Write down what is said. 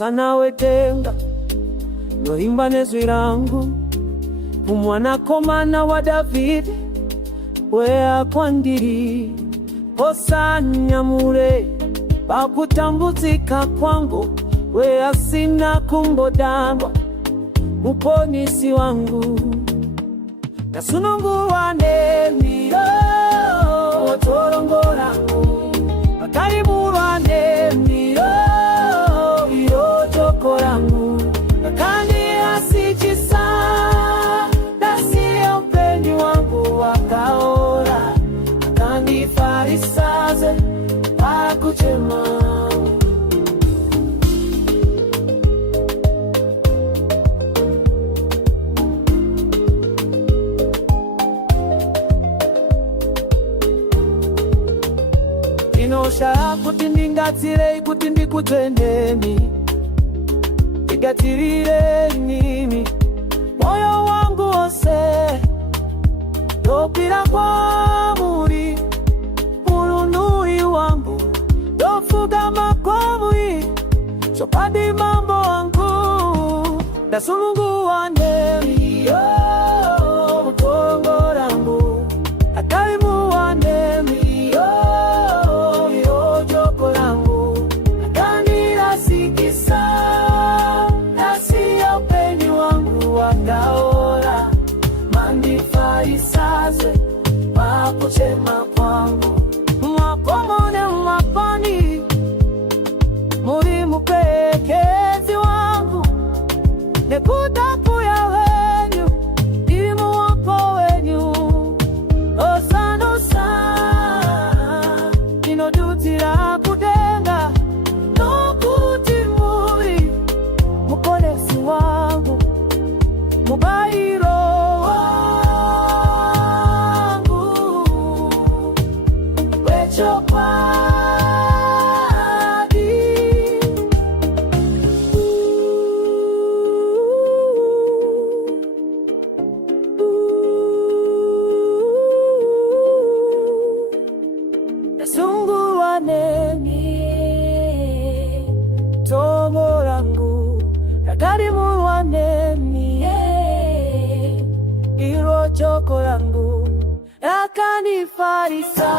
Sana wetenga noimba nezwi langu umwana komana wa Davidi wea kwandiri osanyamure pakutambuzika kwangu wea sina kumbodangwa muponisi wangu nasununguwane miro otorongorangu akaribuwane miro korangu nakani asichisa nasiyo mpendi wangu wakaora nakani farisaze akuchema inosha kutindingatsire kutindikutendeni igatirire nini moyo wangu wose dopira kwa muri urunui wangu dofugama kwa muri chopadi mambo wangu dasulunguwane miyo mutongorangu akarimuwane miyo miyo jokorangu akandirasikisa wakaora mandifarisaze wakuchema kwangu mwakomone mapani muri mupekezi wangu nekutakuya wenyu ilimu wako wenyu osanosa inodutira kudenga nokuti muri mukolesi wangu mubairo wangu wechopadi nasunguwaneni tomo langu nakarimuwaneni choko langu akanifarisa